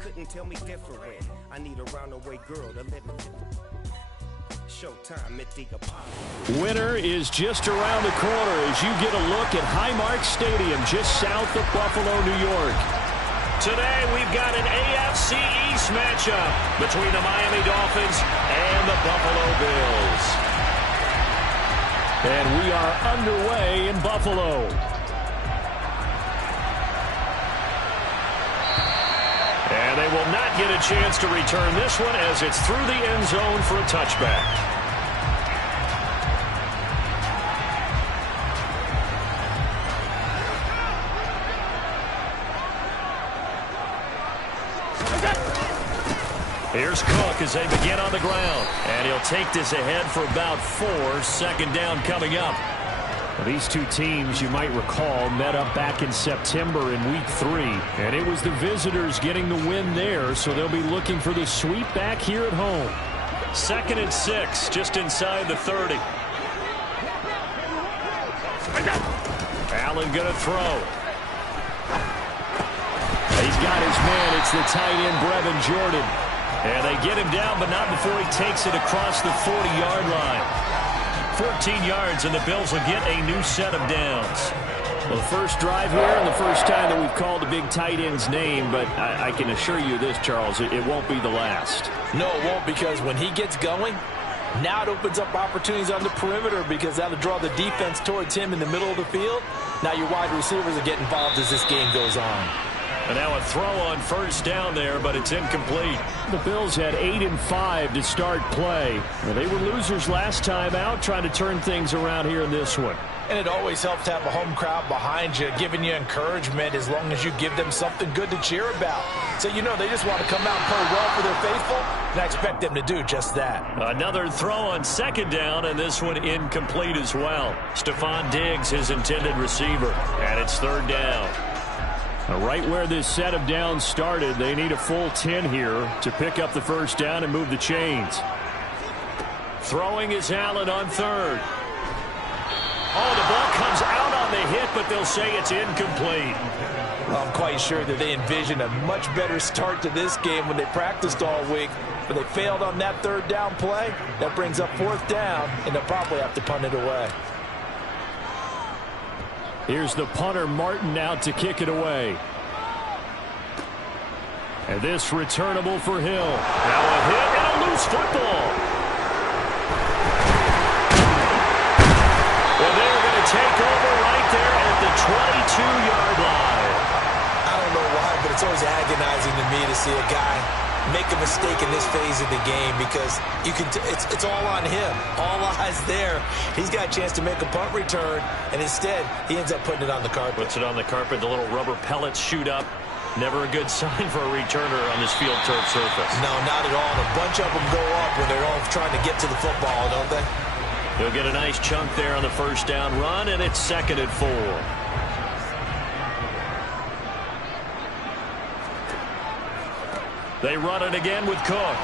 couldn't tell me different. I need a roundaway girl to live with. Showtime at the Apollo. Winter is just around the corner as you get a look at Highmark Stadium just south of Buffalo, New York. Today we've got an AFC East matchup between the Miami Dolphins and the Buffalo Bills. And we are underway in Buffalo. And they will not get a chance to return this one as it's through the end zone for a touchback. Here's Cook as they begin on the ground. And he'll take this ahead for about 4. Second down coming up. Well, these two teams, you might recall, met up back in September in Week 3. And it was the visitors getting the win there, so they'll be looking for the sweep back here at home. 2nd and 6, just inside the 30. Allen going to throw. He's got his man. It's the tight end, Brevin Jordan. And they get him down, but not before he takes it across the 40-yard line. 14 yards, and the Bills will get a new set of downs. Well, the first drive here and the first time that we've called the big tight end's name, but I can assure you this, Charles, it won't be the last. No, it won't, because when he gets going, now it opens up opportunities on the perimeter because that'll draw the defense towards him in the middle of the field. Now your wide receivers will get involved as this game goes on. And now a throw on first down there, but it's incomplete. The Bills had 8 and 5 to start play. Well, they were losers last time out, trying to turn things around here in this one. And it always helps to have a home crowd behind you, giving you encouragement as long as you give them something good to cheer about. So, you know, they just want to come out and play well for their faithful, and I expect them to do just that. Another throw on second down, and this one incomplete as well. Stephon Diggs, his intended receiver, and it's 3rd down. Right where this set of downs started, they need a full 10 here to pick up the first down and move the chains. Throwing is Allen on 3rd. Oh, the ball comes out on the hit, but they'll say it's incomplete. I'm quite sure that they envisioned a much better start to this game when they practiced all week, but they failed on that 3rd down play. That brings up 4th down, and they'll probably have to punt it away. Here's the punter, Martin, out to kick it away. And this returnable for Hill. Now a hit and a loose football. Well, they're going to take over right there at the 22-yard line. I don't know why, but it's always agonizing to me to see a guy make a mistake in this phase of the game because you can it's all on him. All eyes there. He's got a chance to make a punt return, and instead he ends up putting it on the carpet. Puts it on the carpet. The little rubber pellets shoot up. Never a good sign for a returner on this field turf surface. No, not at all. And a bunch of them go up when they're all trying to get to the football, don't they? They'll get a nice chunk there on the first down run, and it's 2nd and 4. They run it again with Cook.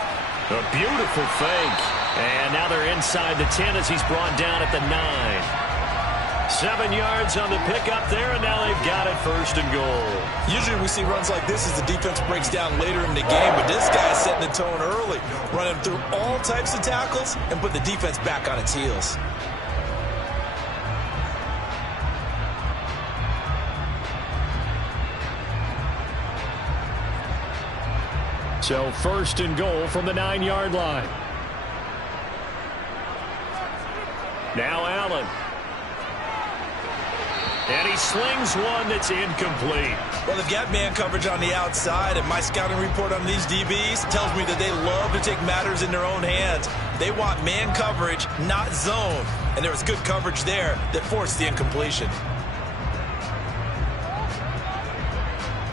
A beautiful fake. And now they're inside the 10 as he's brought down at the 9. 7 yards on the pickup there, and now they've got it 1st and goal. Usually we see runs like this as the defense breaks down later in the game, but this guy's setting the tone early, running through all types of tackles and put the defense back on its heels. So 1st and goal from the 9-yard line. Now Allen. And he slings one that's incomplete. Well, they've got man coverage on the outside, and my scouting report on these DBs tells me that they love to take matters in their own hands. They want man coverage, not zone. And there was good coverage there that forced the incompletion.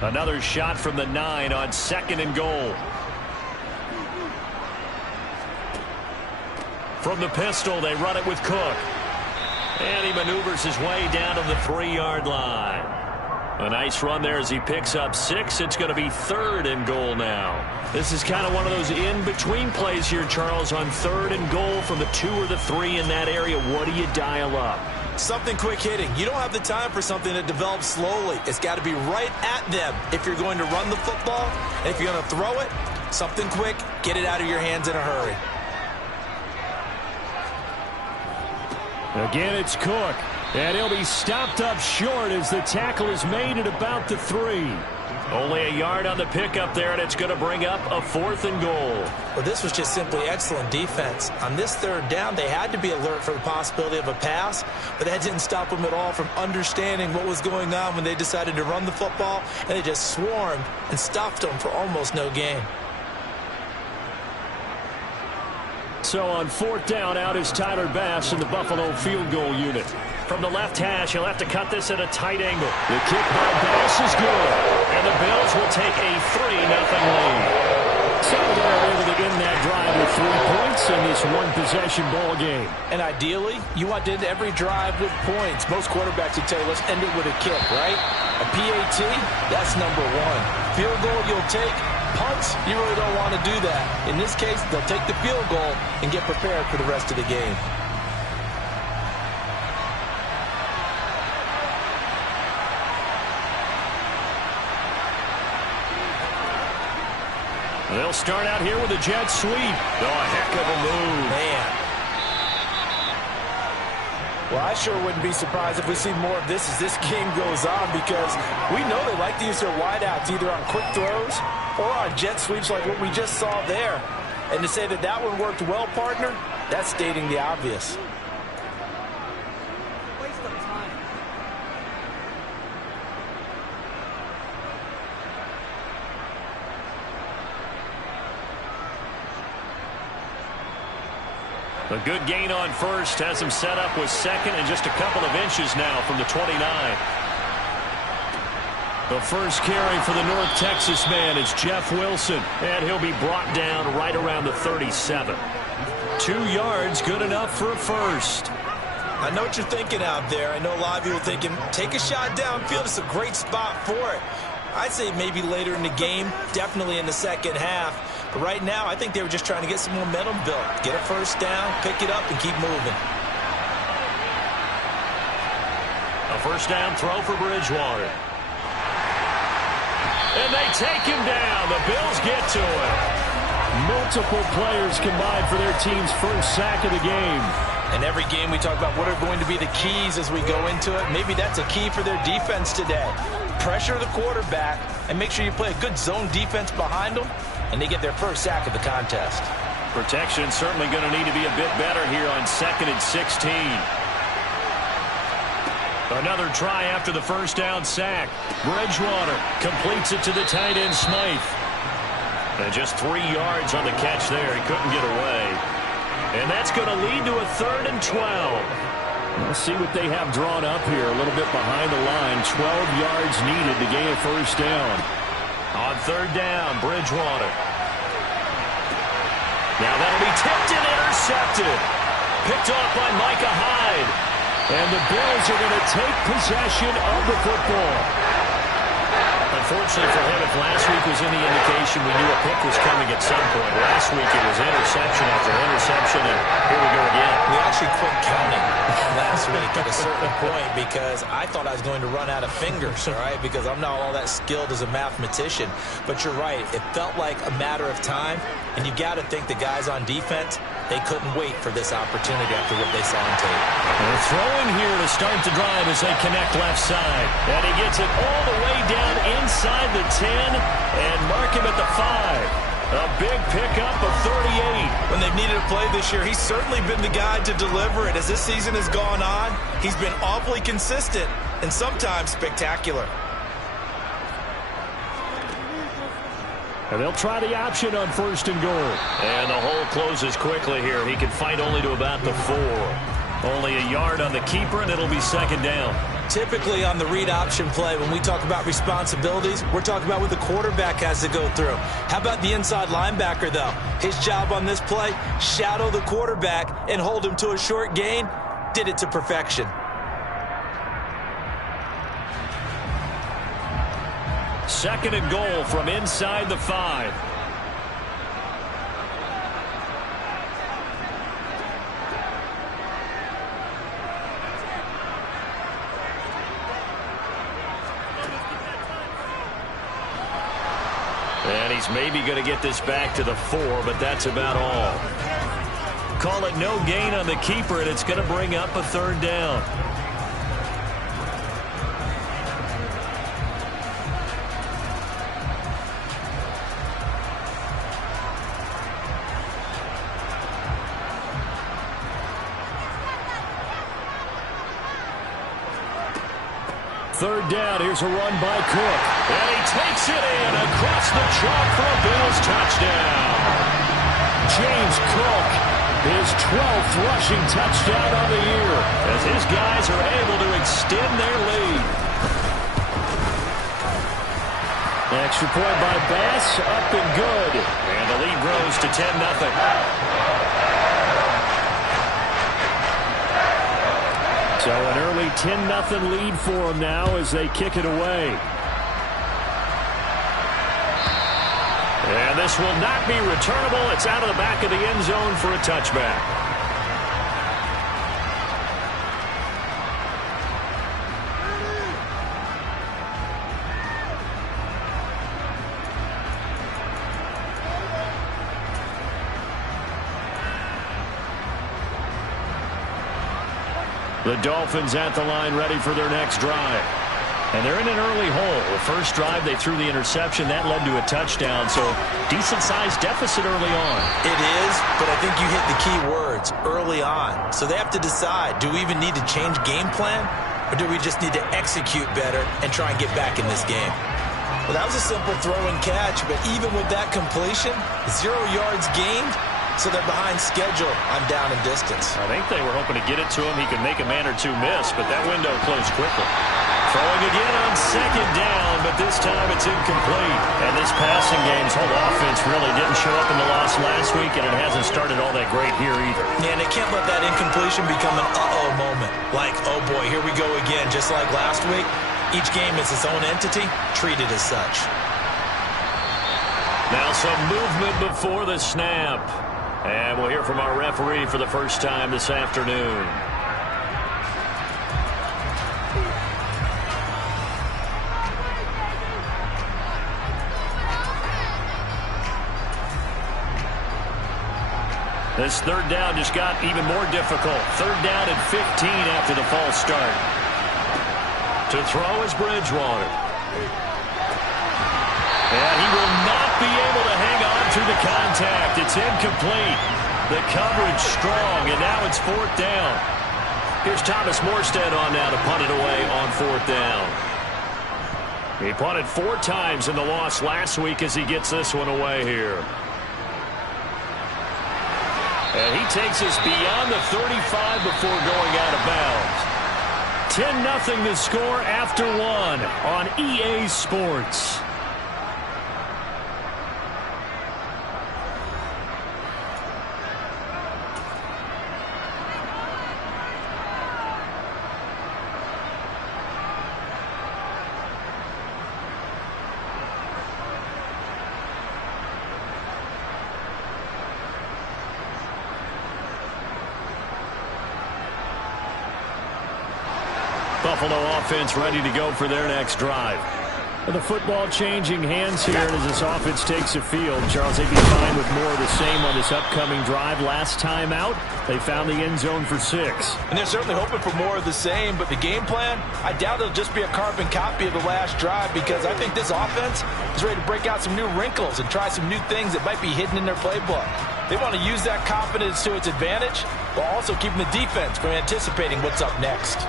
Another shot from the 9 on 2nd and goal. From the pistol, they run it with Cook. And he maneuvers his way down to the 3-yard line. A nice run there as he picks up 6. It's going to be 3rd and goal now. This is kind of one of those in-between plays here, Charles, on 3rd and goal from the 2 or the 3 in that area. What do you dial up? Something quick hitting. You don't have the time for something that develops slowly. It's got to be right at them if you're going to run the football. And if you're going to throw it, something quick, get it out of your hands in a hurry. Again, it's Cook. And he'll be stopped up short as the tackle is made at about the 3. Only a yard on the pickup there, and it's going to bring up a 4th and goal. Well, this was just simply excellent defense. On this 3rd down, they had to be alert for the possibility of a pass, but that didn't stop them at all from understanding what was going on when they decided to run the football, and they just swarmed and stuffed them for almost no gain. So on 4th down, out is Tyler Bass in the Buffalo field goal unit. From the left hash, he'll have to cut this at a tight angle. The kick by Bass is good. And the Bills will take a 3-0 lead. So they're able to end that drive with 3 points in this one-possession ball game. And ideally, you want to end every drive with points. Most quarterbacks would tell you, let's end it with a kick, right? A PAT, that's number 1. Field goal you'll take. Punts, you really don't want to do that. In this case, they'll take the field goal and get prepared for the rest of the game. They'll start out here with a jet sweep. Oh, a heck of a move. Man. Well, I sure wouldn't be surprised if we see more of this as this game goes on, because we know they like to use their wideouts either on quick throws or on jet sweeps like what we just saw there. And to say that that one worked well, partner, that's stating the obvious. A good gain on 1st has him set up with 2nd and just a couple of inches now from the 29. The first carry for the North Texas man is Jeff Wilson, and he'll be brought down right around the 37. 2 yards, good enough for a 1st. I know what you're thinking out there. I know a lot of you are thinking, take a shot downfield. It's a great spot for it. I'd say maybe later in the game, definitely in the second half. But right now, I think they were just trying to get some momentum built. Get a 1st down, pick it up, and keep moving. A 1st down throw for Bridgewater. And they take him down. The Bills get to him. Multiple players combined for their team's 1st sack of the game. And every game we talk about what are going to be the keys as we go into it. Maybe that's a key for their defense today. Pressure the quarterback and make sure you play a good zone defense behind them, and they get their 1st sack of the contest. Protection certainly going to need to be a bit better here on 2nd and 16. Another try after the 1st down sack. Bridgewater completes it to the tight end Smythe. And just 3 yards on the catch there. He couldn't get away. And that's going to lead to a 3rd and 12. We'll see what they have drawn up here. A little bit behind the line. 12 yards needed to gain a 1st down. On 3rd down, Bridgewater. Now that'll be tipped and intercepted. Picked off by Micah Hyde. And the Bills are going to take possession of the football. Unfortunately for him, if last week was any indication, we knew a pick was coming at some point. Last week it was interception after interception, and here we go again. We actually quit counting last week at a certain point because I thought I was going to run out of fingers, all right, because I'm not all that skilled as a mathematician. But you're right. It felt like a matter of time, and you got to think the guys on defense, they couldn't wait for this opportunity after what they saw on tape. They're throwing here to start the drive as they connect left side. And he gets it all the way down inside the 10 and mark him at the 5. A big pickup of 38. When they've needed a play this year, he's certainly been the guy to deliver it. As this season has gone on, he's been awfully consistent and sometimes spectacular. And they'll try the option on 1st and goal. And the hole closes quickly here. He can fight only to about the 4. Only a yard on the keeper, and it'll be 2nd down. Typically on the read option play, when we talk about responsibilities, we're talking about what the quarterback has to go through. How about the inside linebacker, though? His job on this play, shadow the quarterback and hold him to a short gain. Did it to perfection. second and goal from inside the 5. And he's maybe going to get this back to the 4, but that's about all. Call it no gain on the keeper, and it's going to bring up a third down. Third down, here's a run by Cook. And he takes it in across the chalk for a Bills touchdown. James Cook, his 12th rushing touchdown of the year, as his guys are able to extend their lead. Extra point by Bass, up and good. And the lead grows to 10-0. So an early 10-0 lead for them now as they kick it away. And this will not be returnable. It's out of the back of the end zone for a touchback. The Dolphins at the line ready for their next drive. And they're in an early hole. The first drive, they threw the interception. That led to a touchdown, so decent-sized deficit early on. It is, but I think you hit the key words, early on. So they have to decide, do we even need to change game plan, or do we just need to execute better and try and get back in this game? Well, that was a simple throw and catch, but even with that completion, 0 yards gained, so they're behind schedule on down and distance. I think they were hoping to get it to him. He could make a man or two miss, but that window closed quickly. Throwing again on second down, but this time it's incomplete. And this passing game's whole offense really didn't show up in the loss last week, and it hasn't started all that great here either. Yeah, and they can't let that incompletion become an uh-oh moment. Like, oh boy, here we go again. Just like last week, each game is its own entity, treated as such. Now some movement before the snap. And we'll hear from our referee for the first time this afternoon. This third down just got even more difficult. Third down and 15 after the false start. To throw is Bridgewater. And he will not be able to hang on to the contact. It's incomplete. The coverage strong, and now it's fourth down. Here's Thomas Morstead on now to punt it away on fourth down. He punted 4 times in the loss last week as he gets this one away here. And he takes us beyond the 35 before going out of bounds. 10-0 the score after 1 on EA Sports. Buffalo offense ready to go for their next drive. The football changing hands here as this offense takes the field. Charles, they'd be fine with more of the same on this upcoming drive. Last time out, they found the end zone for 6. And they're certainly hoping for more of the same, but the game plan, I doubt it'll just be a carbon copy of the last drive, because I think this offense is ready to break out some new wrinkles and try some new things that might be hidden in their playbook. They want to use that confidence to its advantage, while also keeping the defense from anticipating what's up next.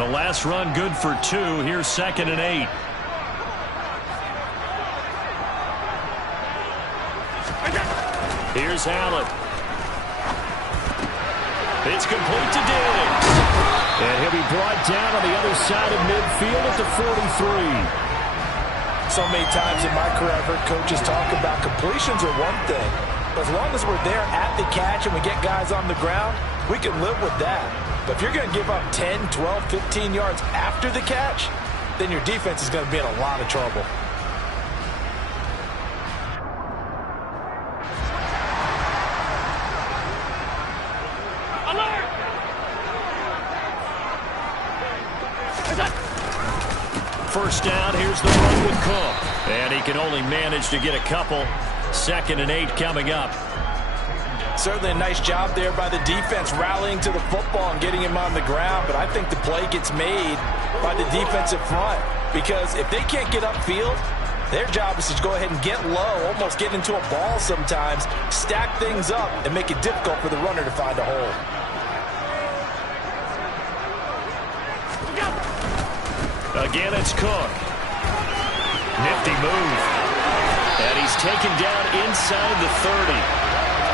The last run good for 2. Here's 2nd and 8. Here's Allen. It's complete to Diggs. And he'll be brought down on the other side of midfield at the 43. So many times in my career I've heard coaches talk about completions are one thing, but as long as we're there at the catch and we get guys on the ground, we can live with that. But if you're going to give up 10, 12, 15 yards after the catch, then your defense is going to be in a lot of trouble. first down. Here's the run with Cook. And he can only manage to get a couple. 2nd and 8 coming up. Certainly a nice job there by the defense, rallying to the football and getting him on the ground. But I think the play gets made by the defensive front, because if they can't get upfield, their job is to go ahead and get low, almost get into a ball sometimes, stack things up, and make it difficult for the runner to find a hole. Again, it's Cook. Nifty move. And he's taken down inside the 30.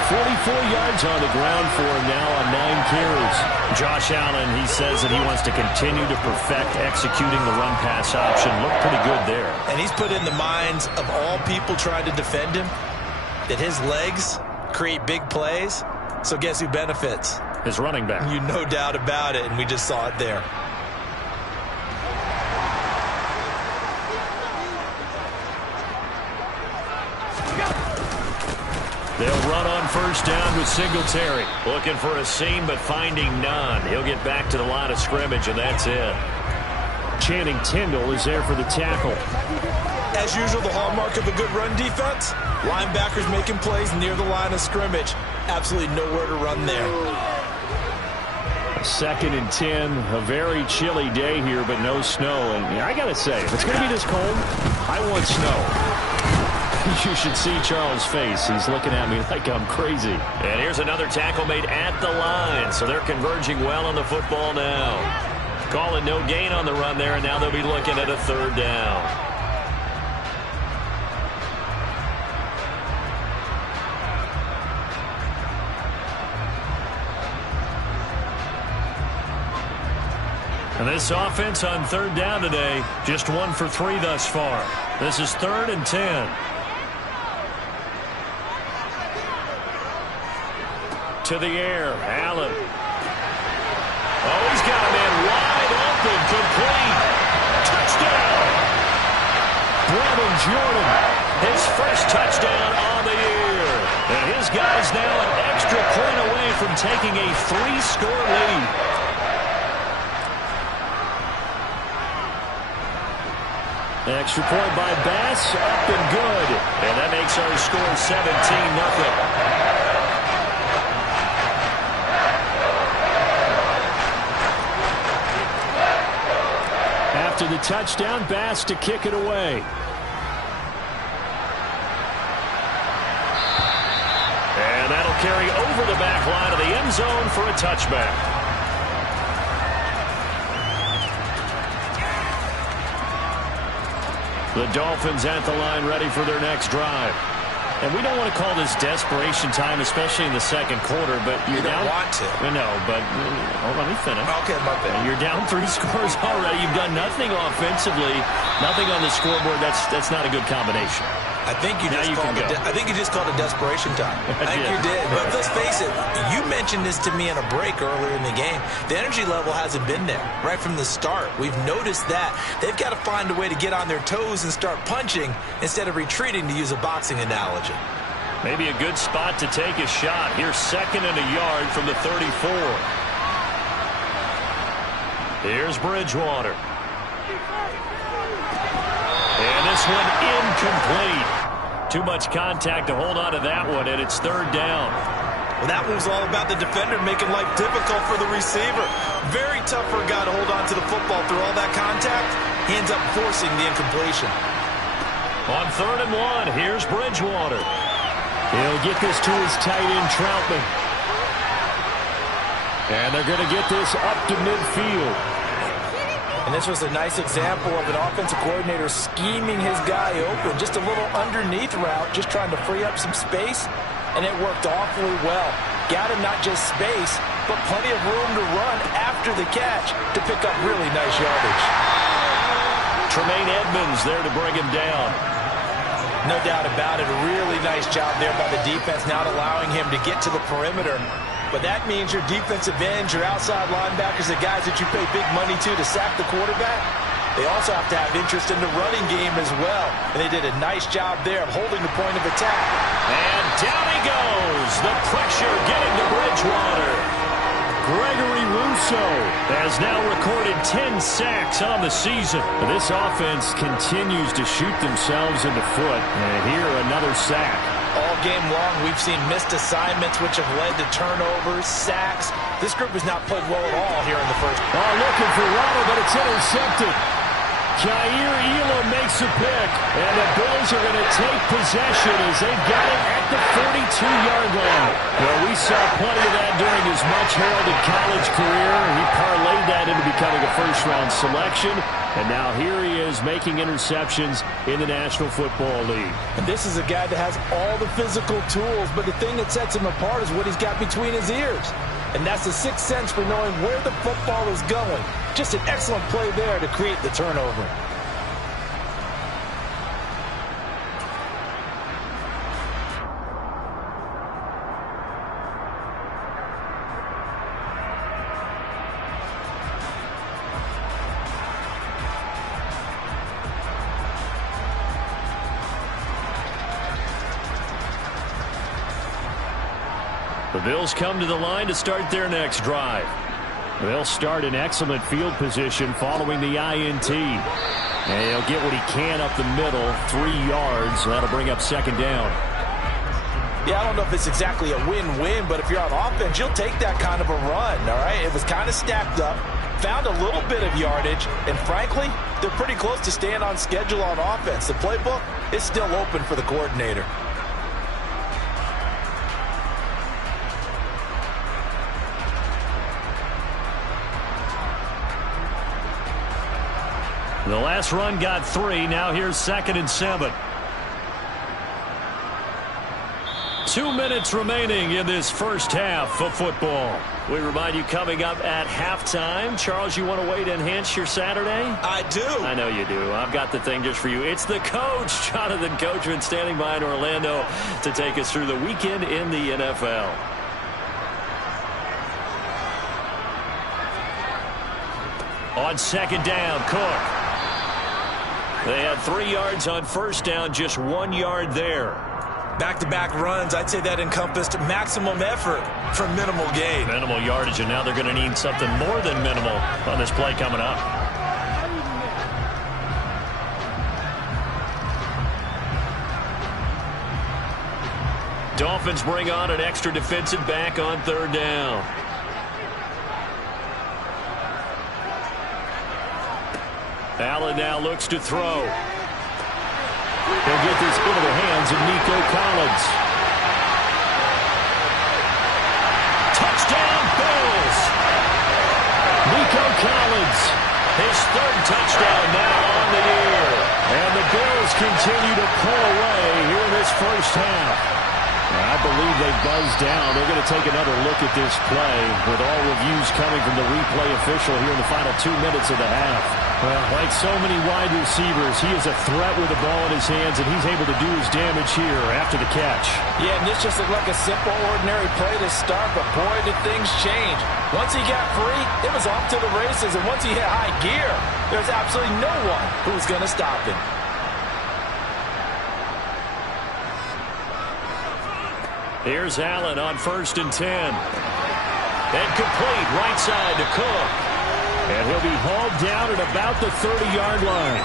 44 yards on the ground for him now on 9 carries. Josh Allen, he says that he wants to continue to perfect executing the run-pass option. Looked pretty good there. And he's put in the minds of all people trying to defend him that his legs create big plays. So guess who benefits? His running back. You no doubt about it, and we just saw it there. They'll run on first down with Singletary. Looking for a seam, but finding none. He'll get back to the line of scrimmage, and that's it. Channing Tindall is there for the tackle. As usual, the hallmark of a good run defense, linebackers making plays near the line of scrimmage. Absolutely nowhere to run there. 2nd and 10, a very chilly day here, but no snow. And I got to say, if it's going to be this cold, I want snow. You should see Charles' face. He's looking at me like I'm crazy. And here's another tackle made at the line. So they're converging well on the football now. Calling no gain on the run there, and now they'll be looking at a 3rd down. And this offense on 3rd down today, just 1 for 3 thus far. This is 3rd and 10. To the air, Allen. Oh, he's got a man wide open, complete. Touchdown! Brevin Jordan, his first touchdown on the year. And his guy's now an extra point away from taking a 3-score lead. Extra point by Bass, up and good. And that makes our score 17-0. After the touchdown, Bass to kick it away. And that'll carry over the back line of the end zone for a touchback. The Dolphins at the line, ready for their next drive. And we don't want to call this desperation time, especially in the 2nd quarter, but you're down. You don't want to. No, but let me finish. Okay, my bad. You're down 3 scores already. You've done nothing offensively, nothing on the scoreboard. That's not a good combination. I think you just called it desperation time. I think you did. But let's face it, you mentioned this to me in a break earlier in the game. The energy level hasn't been there right from the start. We've noticed that. They've got to find a way to get on their toes and start punching instead of retreating, to use a boxing analogy. Maybe a good spot to take a shot. Here's 2nd and a yard from the 34. Here's Bridgewater. And this one incomplete. Too much contact to hold on to that one, and it's 3rd down. Well, that one was all about the defender making life difficult for the receiver. Very tough for a guy to hold on to the football through all that contact. He ends up forcing the incompletion. On 3rd and 1, here's Bridgewater. He'll get this to his tight end, Troutman. And they're going to get this up to midfield. And this was a nice example of an offensive coordinator scheming his guy open. Just a little underneath route, just trying to free up some space, and it worked awfully well. Got him not just space, but plenty of room to run after the catch to pick up really nice yardage. Tremaine Edmonds there to bring him down. No doubt about it. A really nice job there by the defense, not allowing him to get to the perimeter. But that means your defensive ends, your outside linebackers, the guys that you pay big money to sack the quarterback, they also have to have interest in the running game as well. And they did a nice job there of holding the point of attack. And down he goes. The pressure getting to Bridgewater. Gregory Rousseau has now recorded 10 sacks on the season. This offense continues to shoot themselves in the foot. And here, another sack. All game long, we've seen missed assignments, which have led to turnovers, sacks. This group has not played well at all here in the first. Oh, looking for Waddle, but it's intercepted. Jair Elam makes a pick, and the Bills are going to take possession as they've got it at the 42-yard line. Well, we saw plenty of that during his much-heralded college career. He parlayed that into becoming a first-round selection, and now here he is making interceptions in the National Football League. And this is a guy that has all the physical tools, but the thing that sets him apart is what he's got between his ears. And that's the sixth sense for knowing where the football is going. Just an excellent play there to create the turnover. The Bills come to the line to start their next drive. They'll start in excellent field position following the INT. And he'll get what he can up the middle, 3 yards. That'll bring up second down. Yeah, I don't know if it's exactly a win-win, but if you're on offense, you'll take that kind of a run, all right? It was kind of stacked up, found a little bit of yardage, and frankly, they're pretty close to staying on schedule on offense. The playbook is still open for the coordinator. The last run got 3. Now here's 2nd and 7. 2 minutes remaining in this first half of football. We remind you coming up at halftime. Charles, you want a way to enhance your Saturday? I do. I know you do. I've got the thing just for you. It's the coach, Jonathan Coachman, standing by in Orlando to take us through the weekend in the NFL. On second down, Cook. They had 3 yards on first down, just 1 yard there. Back-to-back runs, I'd say that encompassed maximum effort for minimal gain. Minimal yardage, and now they're going to need something more than minimal on this play coming up. Dolphins bring on an extra defensive back on third down. Allen now looks to throw. He'll get this into the hands of Nico Collins. Touchdown, Bills! Nico Collins, his 3rd touchdown now on the year. And the Bills continue to pull away here in this first half. I believe they buzzed down. They're going to take another look at this play with all reviews coming from the replay official here in the final 2 minutes of the half. Well, like so many wide receivers, he is a threat with the ball in his hands, and he's able to do his damage here after the catch. Yeah, and this just looked like a simple, ordinary play to start, but boy, did things change. Once he got free, it was off to the races, and once he hit high gear, there's absolutely no one who was going to stop him. Here's Allen on 1st and 10. And complete right side to Cook. And he'll be hauled down at about the 30-yard line.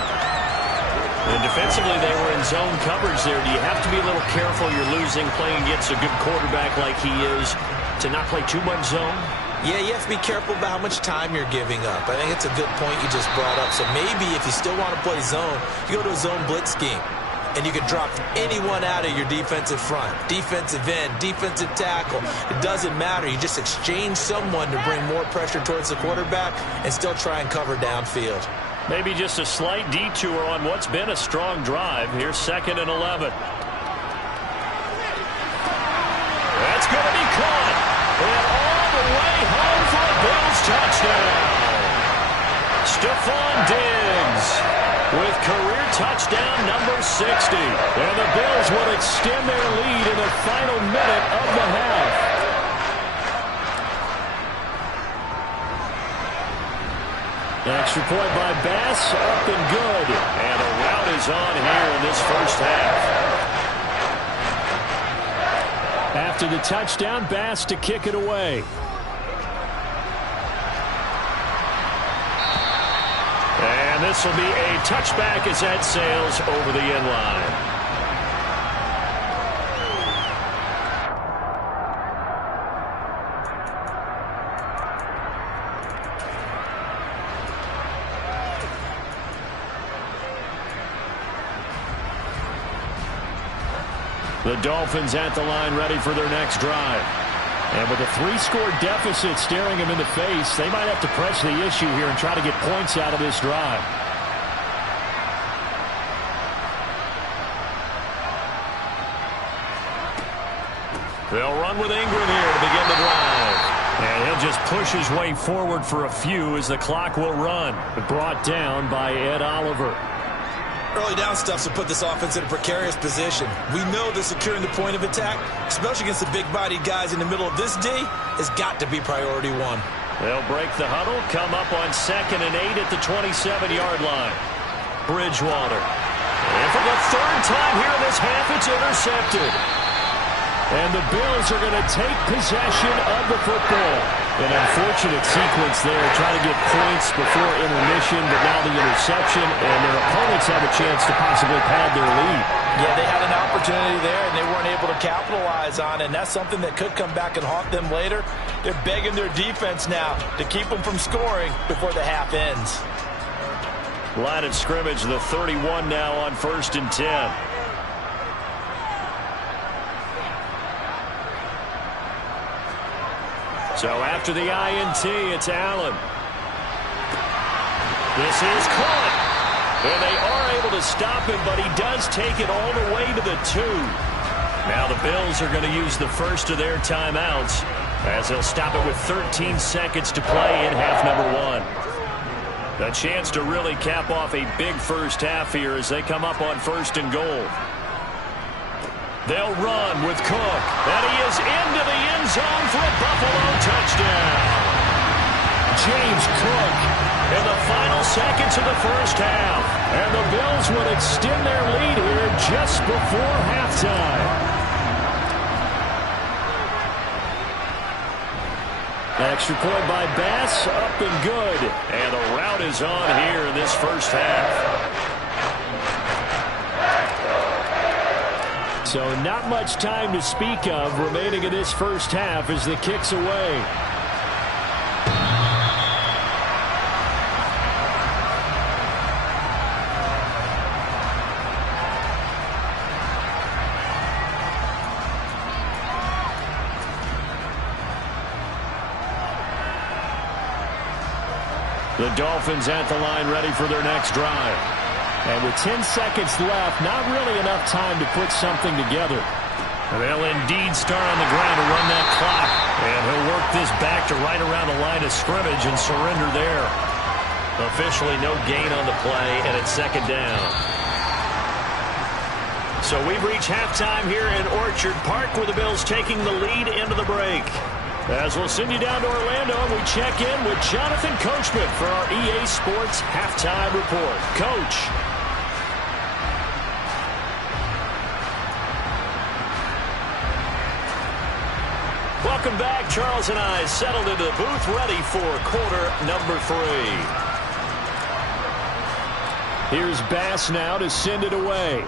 And defensively, they were in zone coverage there. Do you have to be a little careful? You're losing, playing against a good quarterback like he is, to not play too much zone? Yeah, you have to be careful about how much time you're giving up. I think it's a good point you just brought up. So maybe if you still want to play zone, you go to a zone blitz scheme. And you can drop anyone out of your defensive front. Defensive end, defensive tackle. It doesn't matter. You just exchange someone to bring more pressure towards the quarterback and still try and cover downfield. Maybe just a slight detour on what's been a strong drive. Here's 2nd and 11. That's going to be caught. And all the way home for a Bills touchdown. Stephon Diggs with career touchdown number 60. And the Bills will extend their lead in the final minute of the half. Extra point by Bass, up and good. And a rout is on here in this first half. After the touchdown, Bass to kick it away. And this will be a touchback as that sails over the end line. The Dolphins at the line ready for their next drive. And with a 3-score deficit staring them in the face, they might have to press the issue here and try to get points out of this drive. They'll run with Ingram here to begin the drive. And he'll just push his way forward for a few as the clock will run. Brought down by Ed Oliver. Early down stuffs will put this offense in a precarious position. We know that securing the point of attack, especially against the big-bodied guys in the middle of this D, has got to be priority one. They'll break the huddle, come up on 2nd and 8 at the 27-yard line. Bridgewater. And for the third time here in this half, it's intercepted. And the Bills are going to take possession of the football. An unfortunate sequence there, trying to get points before intermission, but now the interception, and their opponents have a chance to possibly pad their lead. Yeah, they had an opportunity there, and they weren't able to capitalize on it, and that's something that could come back and haunt them later. They're begging their defense now to keep them from scoring before the half ends. Line of scrimmage, the 31 now on 1st and 10. So after the INT, it's Allen. This is caught. And they are able to stop him, but he does take it all the way to the 2. Now the Bills are going to use the first of their timeouts as they'll stop it with 13 seconds to play in half number 1. A chance to really cap off a big first half here as they come up on 1st and goal. They'll run with Cook. And he is into the end zone for a Buffalo touchdown. James Cook in the final seconds of the first half. And the Bills would extend their lead here just before halftime. Extra point by Bass, up and good. And the route is on here in this first half. So not much time to speak of remaining in this first half as the kick's away. The Dolphins at the line ready for their next drive. And with 10 seconds left, not really enough time to put something together. They'll indeed start on the ground to run that clock. And he'll work this back to right around the line of scrimmage and surrender there. Officially no gain on the play, and it's 2nd down. So we've reached halftime here in Orchard Park with the Bills taking the lead into the break. As we'll send you down to Orlando, we check in with Jonathan Coachman for our EA Sports Halftime Report. Coach. Welcome back. Charles and I settled into the booth ready for quarter number 3. Here's Bass now to send it away.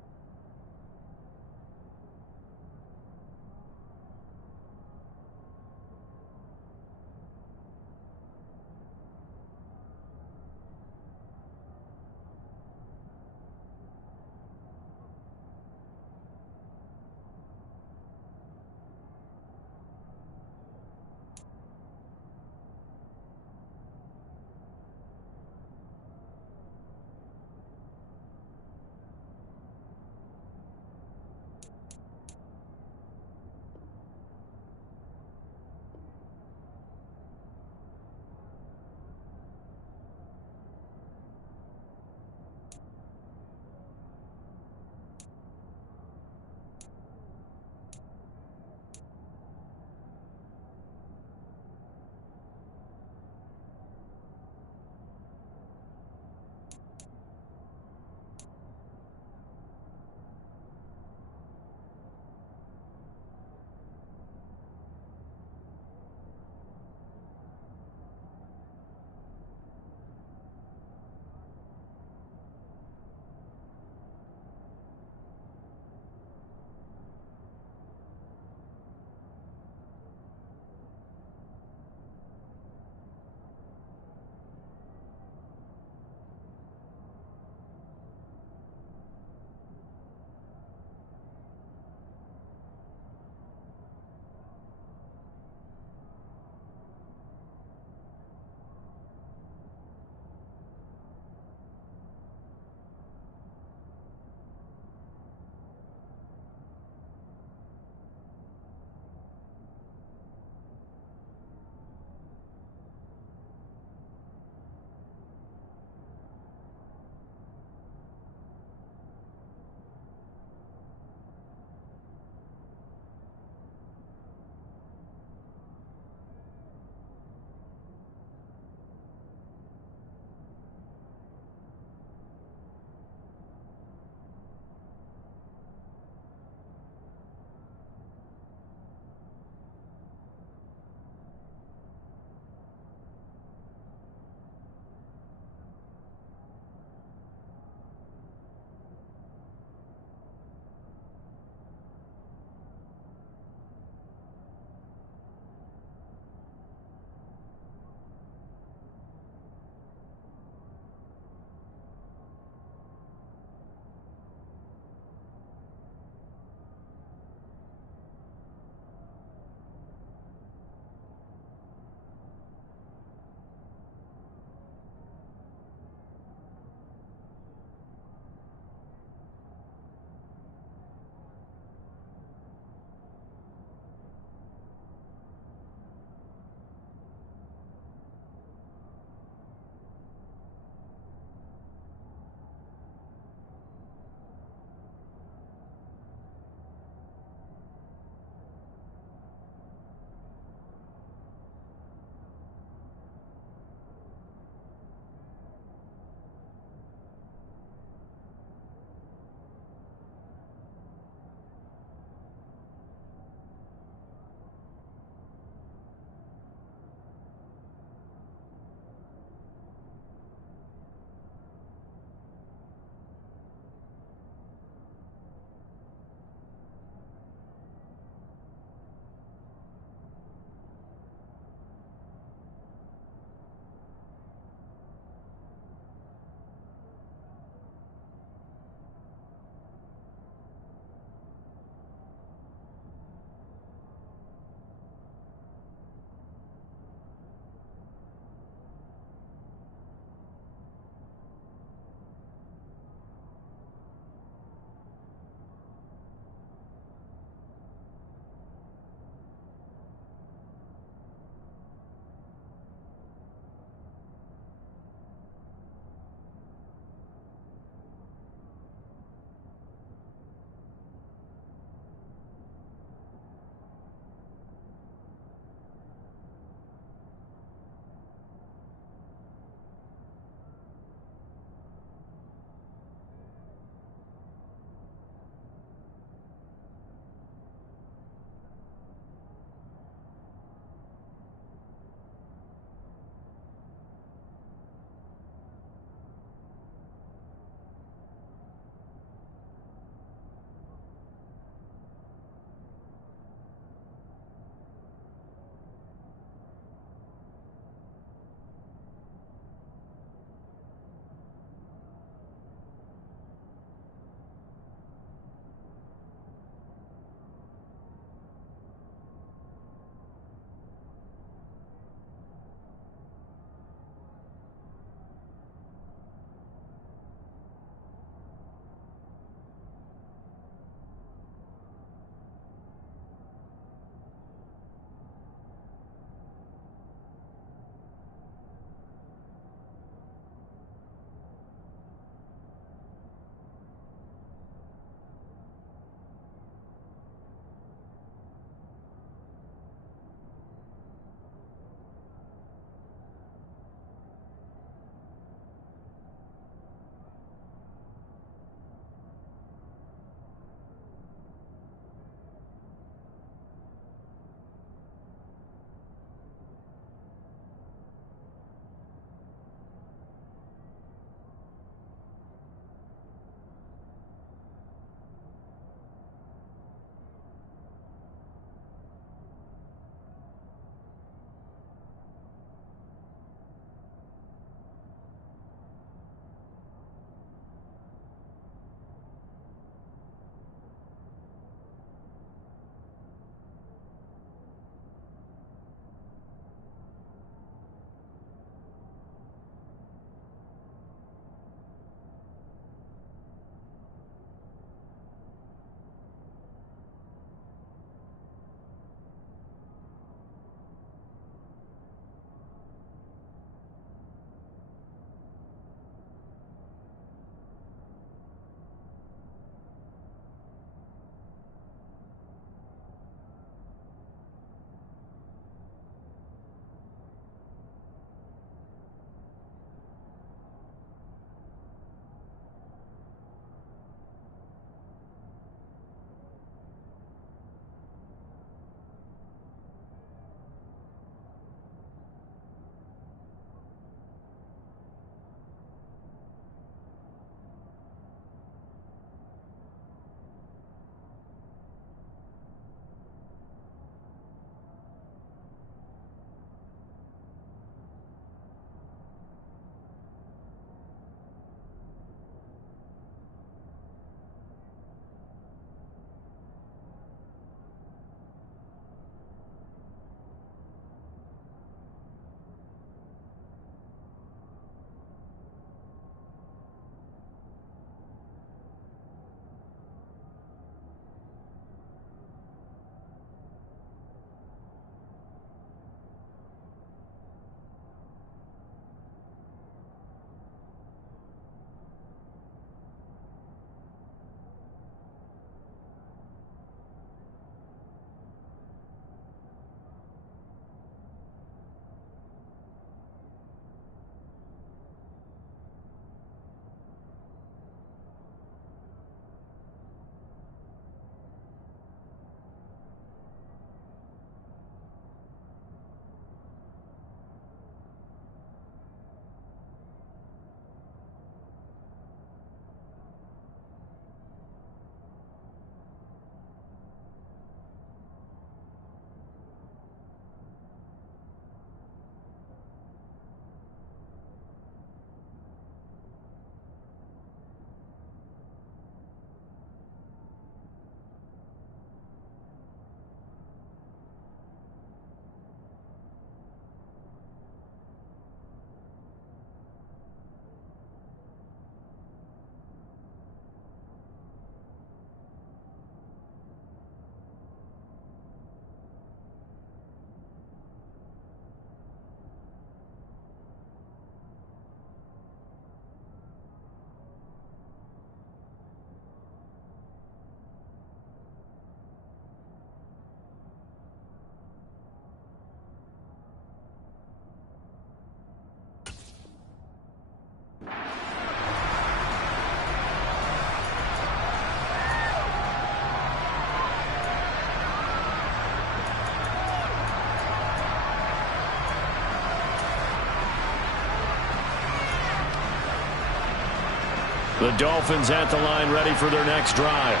The Dolphins at the line ready for their next drive.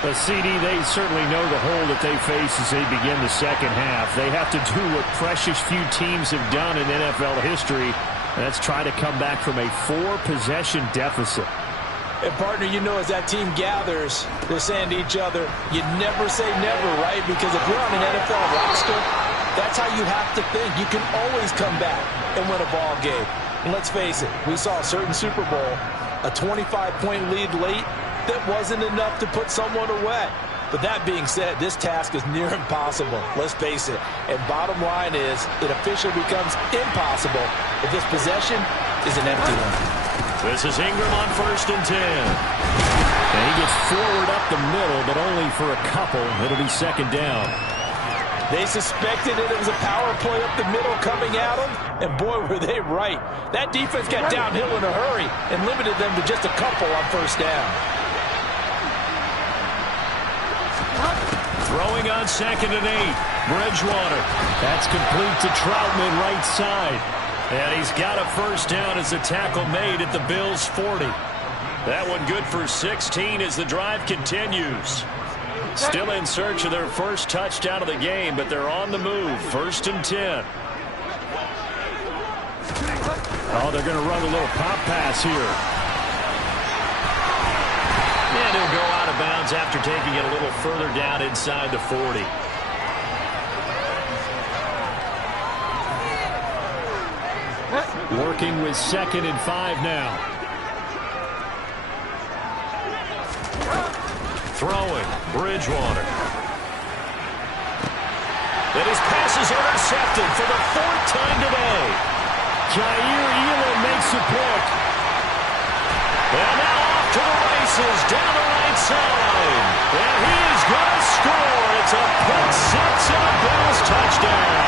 The CD, they certainly know the hole that they face as they begin the second half. They have to do what precious few teams have done in NFL history. That's try to come back from a 4-possession deficit. And, partner, you know, as that team gathers, they're saying to each other, you never say never, right? Because if you're on an NFL roster, that's how you have to think. You can always come back and win a ball game. And let's face it, we saw a certain Super Bowl, a 25-point lead late, that wasn't enough to put someone away. But that being said, this task is near impossible. Let's face it. And bottom line is, it officially becomes impossible if this possession is an empty one. This is Ingram on 1st and 10. And he gets forward up the middle, but only for a couple. It'll be 2nd down. They suspected it was a power play up the middle coming at them, and boy, were they right. That defense got downhill in a hurry and limited them to just a couple on 1st down. Throwing on 2nd and 8. Bridgewater. That's complete to Troutman, right side. And he's got a 1st down as the tackle made at the Bills' 40. That one good for 16 as the drive continues. Still in search of their first touchdown of the game, but they're on the move. 1st and 10. Oh, they're going to run a little pop pass here. And he'll go out of bounds after taking it a little further down inside the 40. Working with 2nd and 5 now. Throwing, Bridgewater. And his pass is intercepted for the 4th time today. Jair Elam makes a pick. And now off to the races down the right side. And he is going to score. It's a pick 6 and a Bills touchdown.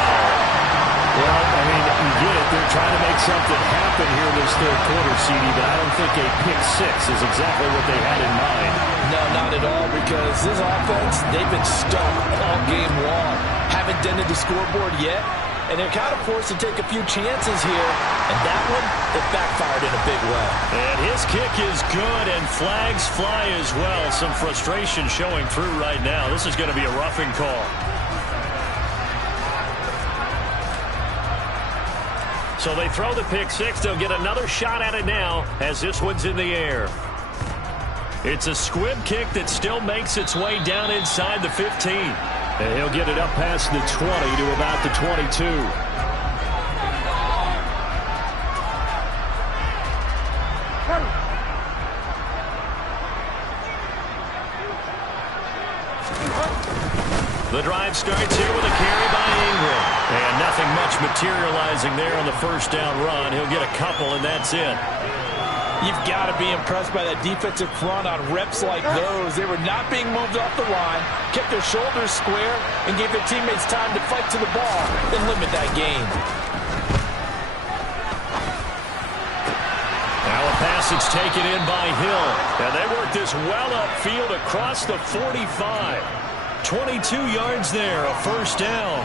Well, I mean, you get it. They're trying to make something happen here in this 3rd quarter, CD, but I don't think a pick 6 is exactly what they had in mind. No, not at all, because this offense, they've been stuck all game long. Haven't dented the scoreboard yet, and they're kind of forced to take a few chances here, and that one, it backfired in a big way. And his kick is good, and flags fly as well. Some frustration showing through right now. This is going to be a roughing call. So they throw the pick 6. They'll get another shot at it now as this one's in the air. It's a squib kick that still makes its way down inside the 15. And he'll get it up past the 20 to about the 22. The drive starts here with a carry by Ingram. And nothing much materializing there on the 1st down run. He'll get a couple, and that's it. You've got to be impressed by that defensive front on reps like those. They were not being moved off the line, kept their shoulders square, and gave their teammates time to fight to the ball and limit that gain. Now a pass that's taken in by Hill. And they work this well upfield across the 45. 22 yards there, a 1st down.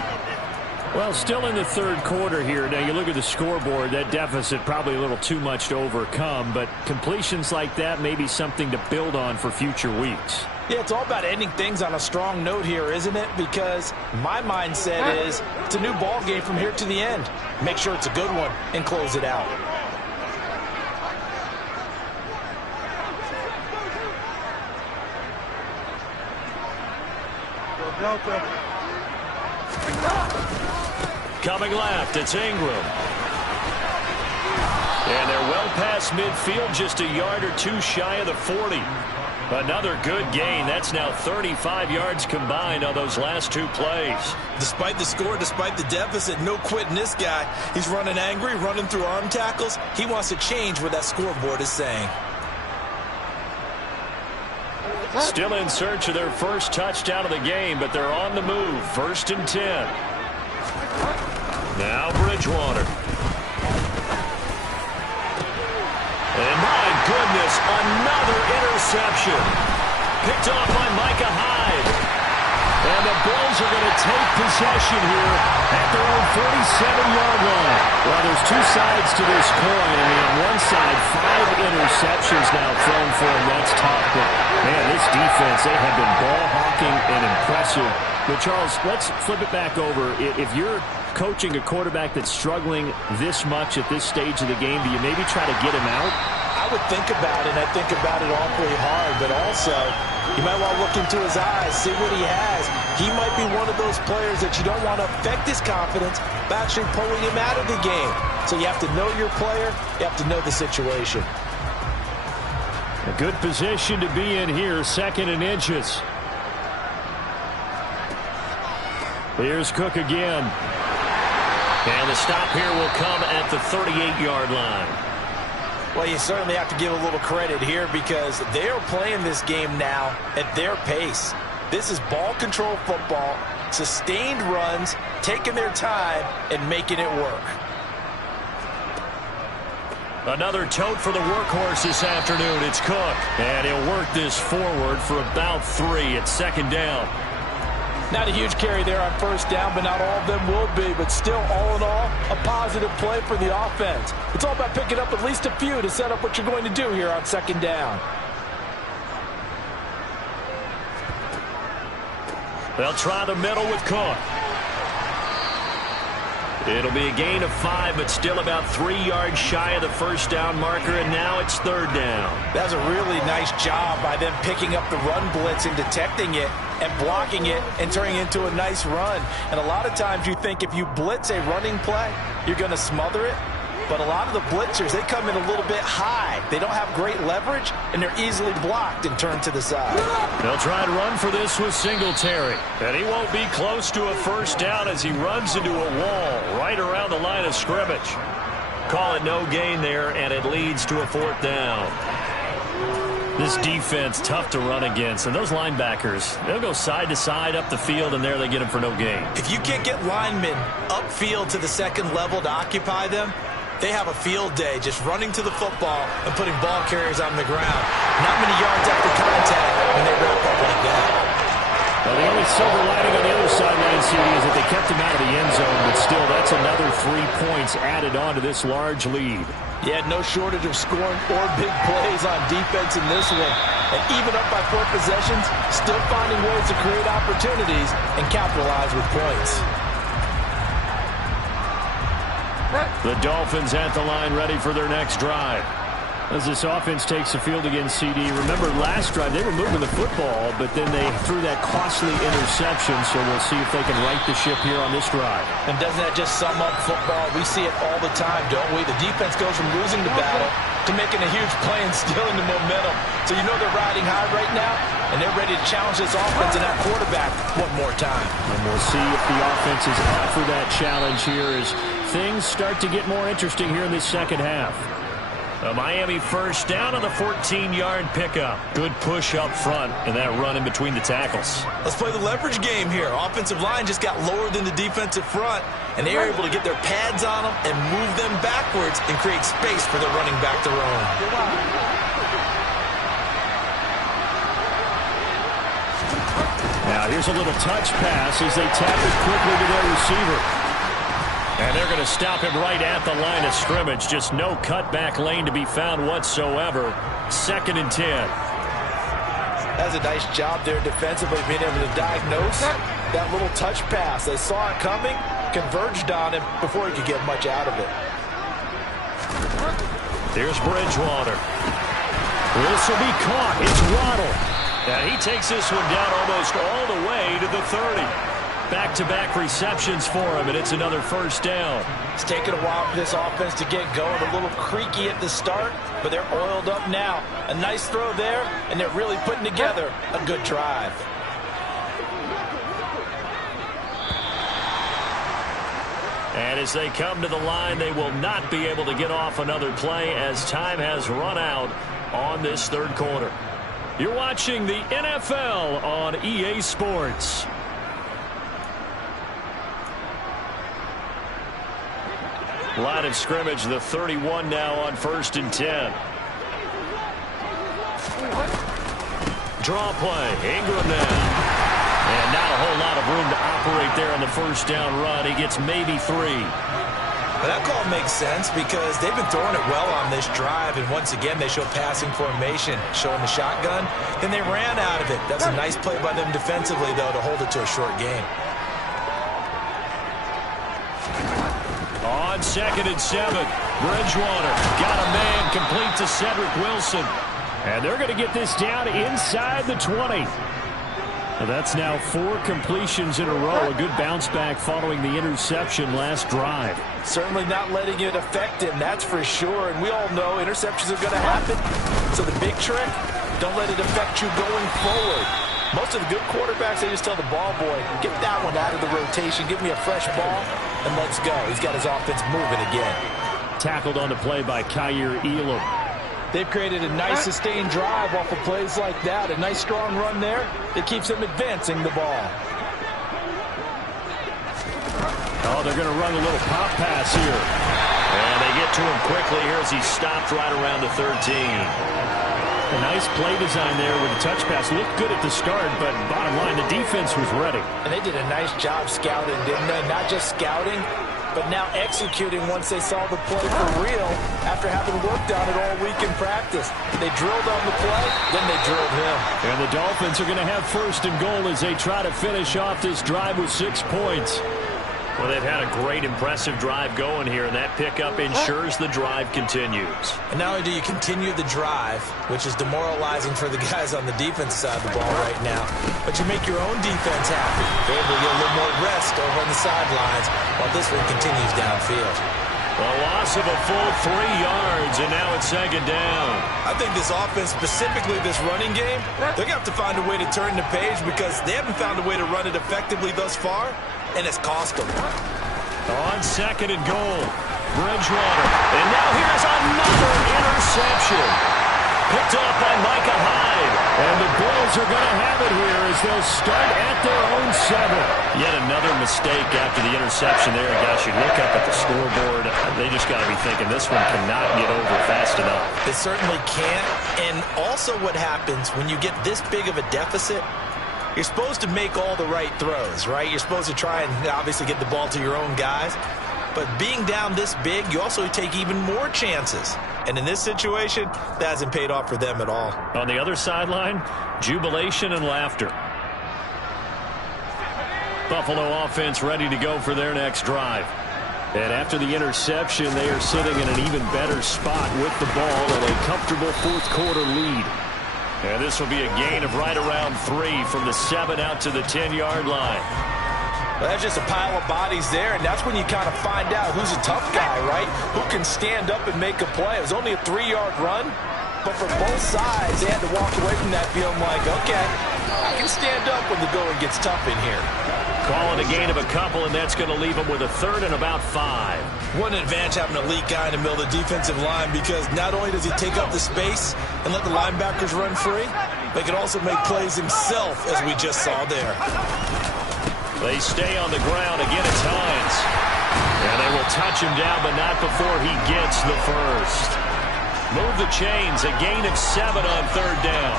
Well, still in the 3rd quarter here. Now, you look at the scoreboard, that deficit probably a little too much to overcome, but completions like that may be something to build on for future weeks. Yeah, it's all about ending things on a strong note here, isn't it? Because my mindset is it's a new ball game from here to the end. Make sure it's a good one and close it out. Coming left, it's Ingram. And they're well past midfield, just a yard or two shy of the 40. Another good gain. That's now 35 yards combined on those last 2 plays. Despite the score, despite the deficit, no quitting this guy. He's running angry, running through arm tackles. He wants to change what that scoreboard is saying. Still in search of their first touchdown of the game, but they're on the move. 1st and 10. Now Bridgewater. And my goodness, another interception. Picked off by Micah Hyde. And the Bills are going to take possession here at their own 47-yard line. Well, there's two sides to this coin. I mean, on one side, 5 interceptions now thrown for him. That's tough. But, man, this defense, they have been ball-hawking and impressive. But, Charles, let's flip it back over. If you're coaching a quarterback that's struggling this much at this stage of the game, do you maybe try to get him out? I would think about it, and I think about it awfully hard, but also you might want to look into his eyes, see what he has. He might be one of those players that you don't want to affect his confidence by actually pulling him out of the game. So you have to know your player, you have to know the situation. A good position to be in here, 2nd and inches. Here's Cook again. And the stop here will come at the 38-yard line. Well, you certainly have to give a little credit here because they are playing this game now at their pace. This is ball control football, sustained runs, taking their time and making it work. Another tote for the workhorse this afternoon. It's Cook. And he'll work this forward for about 3 at 2nd down. Not a huge carry there on 1st down, but not all of them will be. But still, all in all, a positive play for the offense. It's all about picking up at least a few to set up what you're going to do here on 2nd down. They'll try the middle with Cook. It'll be a gain of 5, but still about 3 yards shy of the 1st down marker, and now it's 3rd down. That's a really nice job by them picking up the run blitz and detecting it and blocking it and turning it into a nice run. And a lot of times you think if you blitz a running play, you're going to smother it. But a lot of the blitzers, they come in a little bit high. They don't have great leverage, and they're easily blocked and turned to the side. They'll try to run for this with Singletary. And he won't be close to a 1st down as he runs into a wall right around the line of scrimmage. Call it no gain there, and it leads to a 4th down. This defense, tough to run against. And those linebackers, they'll go side to side up the field, and there they get them for no gain. If you can't get linemen upfield to the 2nd level to occupy them, they have a field day just running to the football and putting ball carriers on the ground. Not many yards after contact when they wrap up like that. Well, the only silver lining on the other sideline, CD, is that they kept him out of the end zone, but still, that's another 3 points added on to this large lead. Yeah, no shortage of scoring or big plays on defense in this one. And even up by 4 possessions, still finding ways to create opportunities and capitalize with points. The Dolphins at the line, ready for their next drive. As this offense takes the field against CD, remember last drive they were moving the football, but then they threw that costly interception, so we'll see if they can right the ship here on this drive. And doesn't that just sum up football? We see it all the time, don't we? The defense goes from losing the battle to making a huge play and stealing the momentum. So you know they're riding high right now, and they're ready to challenge this offense and that quarterback one more time. And we'll see if the offense is up for that challenge here as things start to get more interesting here in this 2nd half. A Miami 1st down on the 14-yard pickup. Good push up front and that run in between the tackles. Let's play the leverage game here. Offensive line just got lower than the defensive front, and they are able to get their pads on them and move them backwards and create space for their running back to roam. Now here's a little touch pass as they tap it quickly to their receiver. And they're going to stop him right at the line of scrimmage. Just no cutback lane to be found whatsoever. 2nd and 10. That's a nice job there defensively, being able to diagnose that little touch pass. They saw it coming, converged on him before he could get much out of it. Here's Bridgewater. This will be caught. It's Waddle. And he takes this one down almost all the way to the 30. Back-to-back receptions for him, and it's another 1st down. It's taken a while for this offense to get going. A little creaky at the start, but they're oiled up now. A nice throw there, and they're really putting together a good drive. And as they come to the line, they will not be able to get off another play as time has run out on this 3rd quarter. You're watching the NFL on EA Sports. Line of scrimmage, the 31 now on 1st and 10. Draw play, Ingram now. And not a whole lot of room to operate there on the first down run. He gets maybe 3. Well, that call makes sense because they've been throwing it well on this drive, and once again, they show passing formation, showing the shotgun. Then they ran out of it. That's a nice play by them defensively, though, to hold it to a short game. On 2nd and 7, Bridgewater got a man complete to Cedric Wilson. And they're going to get this down inside the 20. That's now 4 completions in a row. A good bounce back following the interception last drive. Certainly not letting it affect him, that's for sure. And we all know interceptions are going to happen. So the big trick, don't let it affect you going forward. Most of the good quarterbacks, they just tell the ball boy, get that one out of the rotation, give me a fresh ball, and let's go. He's got his offense moving again. Tackled on the play by Kyer Elam. They've created a nice sustained drive off of plays like that. A nice strong run there that keeps them advancing the ball. Oh, they're going to run a little pop pass here. And they get to him quickly here as he stopped right around the 13. A nice play design there with the touch pass. Looked good at the start, but bottom line, the defense was ready. And they did a nice job scouting, didn't they? Not just scouting, but now executing once they saw the play for real after having worked on it all week in practice. They drilled on the play, then they drilled him. And the Dolphins are going to have 1st and goal as they try to finish off this drive with 6 points. Well, they've had a great, impressive drive going here, and that pickup ensures the drive continues. And not only do you continue the drive, which is demoralizing for the guys on the defensive side of the ball right now, but you make your own defense happy. They're able to get a little more rest over on the sidelines while this one continues downfield. A loss of a full 3 yards, and now it's 2nd down. I think this offense, specifically this running game, they're going to have to find a way to turn the page because they haven't found a way to run it effectively thus far, and it's cost them. On 2nd and goal, Bridgewater. And now here's another interception. Picked up by Micah Hyde. And the Bills are going to have it here as they'll start at their own 7. Yet another mistake after the interception there. Gosh, you look up at the scoreboard, they just got to be thinking this one cannot get over fast enough. It certainly can't. And also what happens when you get this big of a deficit, you're supposed to make all the right throws, right? You're supposed to try and obviously get the ball to your own guys. But being down this big, you also take even more chances. And in this situation, that hasn't paid off for them at all. On the other sideline, jubilation and laughter. Buffalo offense ready to go for their next drive. And after the interception, they are sitting in an even better spot with the ball and a comfortable 4th quarter lead. And this will be a gain of right around 3 from the 7 out to the 10-yard line. Well, that's just a pile of bodies there, and that's when you kind of find out who's a tough guy, right? Who can stand up and make a play. It was only a 3-yard run, but for both sides, they had to walk away from that feeling like, okay, I can stand up when the going gets tough in here. Calling a gain of a couple, and that's going to leave them with a 3rd and about 5. What an advantage having an elite guy in the middle of the defensive line, because not only does he take up the space and let the linebackers run free, but he can also make plays himself, as we just saw there. They stay on the ground. Again, it's Hines. And they will touch him down, but not before he gets the 1st. Move the chains. A gain of 7 on 3rd down.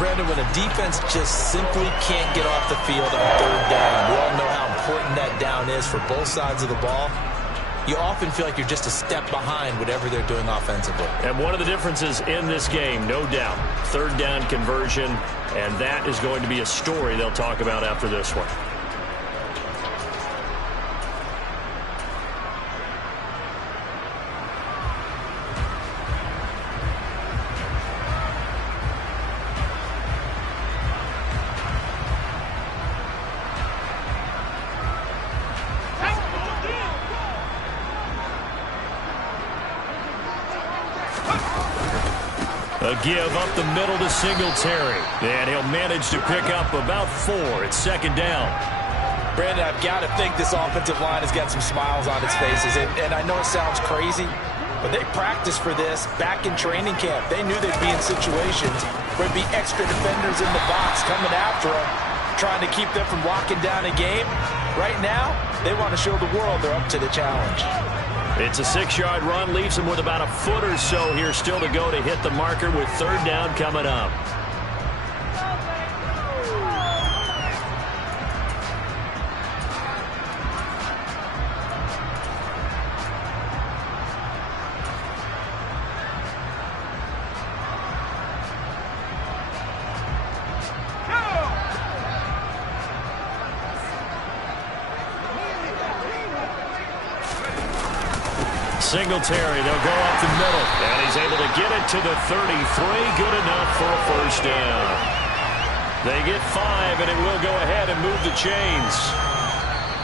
Brandon, when a defense just simply can't get off the field on 3rd down, we all know how important that down is for both sides of the ball. You often feel like you're just a step behind whatever they're doing offensively. And one of the differences in this game, no doubt, 3rd down conversion, and that is going to be a story they'll talk about after this one. A give up the middle to Singletary. And he'll manage to pick up about 4. It's 2nd down. Brandon, I've got to think this offensive line has got some smiles on its faces. And I know it sounds crazy, but they practiced for this back in training camp. They knew they'd be in situations where there'd be extra defenders in the box coming after them, trying to keep them from locking down a game. Right now, they want to show the world they're up to the challenge. It's a 6-yard run, leaves them with about a foot or so here still to go to hit the marker with 3rd down coming up. Singletary, they'll go up the middle. And he's able to get it to the 33. Good enough for a first down. They get 5, and it will go ahead and move the chains.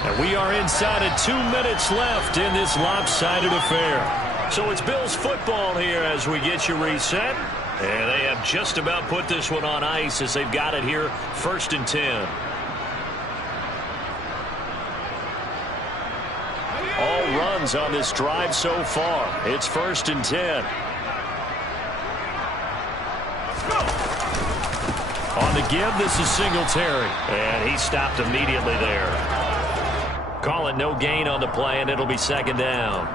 And we are inside of 2 minutes left in this lopsided affair. So it's Bills football here as we get you reset. And they have just about put this one on ice as they've got it here, 1st and 10. All runs on this drive so far. It's 1st and 10. On the give, this is Singletary. And he stopped immediately there. Call it no gain on the play, and it'll be 2nd down.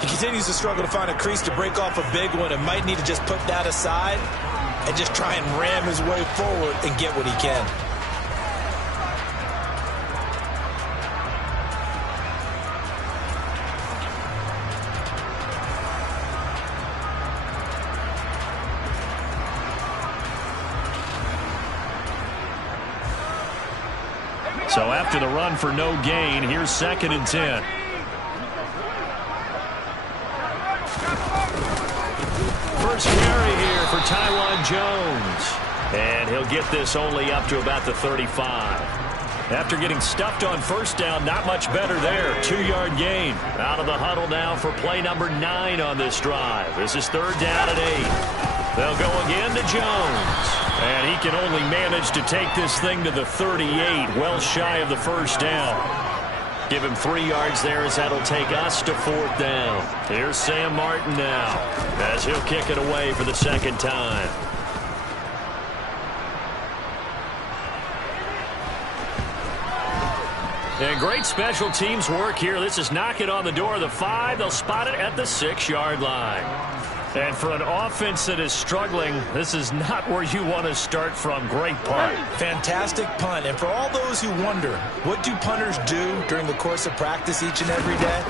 He continues to struggle to find a crease to break off a big one and might need to just put that aside and just try and ram his way forward and get what he can. So after the run for no gain, here's 2nd and 10. First carry here for Taiwan Jones. And he'll get this only up to about the 35. After getting stuffed on 1st down, not much better there. 2-yard gain. Out of the huddle now for play number 9 on this drive. This is 3rd down and 8. They'll go again to Jones. And he can only manage to take this thing to the 38, well shy of the 1st down. Give him 3 yards there as that'll take us to 4th down. Here's Sam Martin now as he'll kick it away for the 2nd time. And great special teams work here. This is knock it on the door of the 5. They'll spot it at the 6-yard line. And for an offense that is struggling, this is not where you want to start from. Great punt. Fantastic punt. And for all those who wonder, what do punters do during the course of practice each and every day?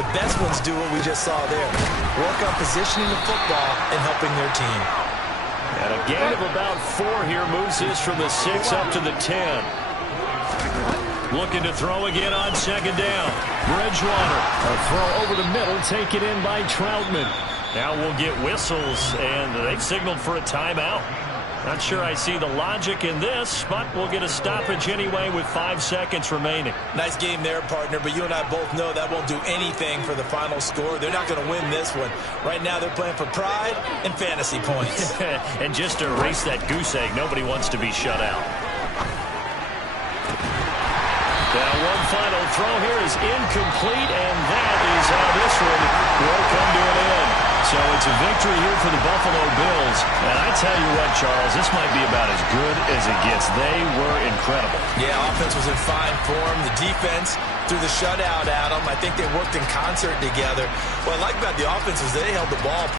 The best ones do what we just saw there. Work on positioning the football and helping their team. And a gain of about 4 here moves this from the 6 up to the 10. Looking to throw again on 2nd down. Bridgewater. A throw over the middle, taken in by Troutman. Now we'll get whistles, and they've signaled for a timeout. Not sure I see the logic in this, but we'll get a stoppage anyway with 5 seconds remaining. Nice game there, partner, but you and I both know that won't do anything for the final score. They're not going to win this one. Right now they're playing for pride and fantasy points. And just to erase that goose egg, nobody wants to be shut out. Now one final throw here is incomplete, and that is how this one will come to an end. So it's a victory here for the Buffalo Bills. And I tell you what, Charles, this might be about as good as it gets. They were incredible. Yeah, offense was in fine form. The defense threw the shutout at them. I think they worked in concert together. What I like about the offense is they held the ball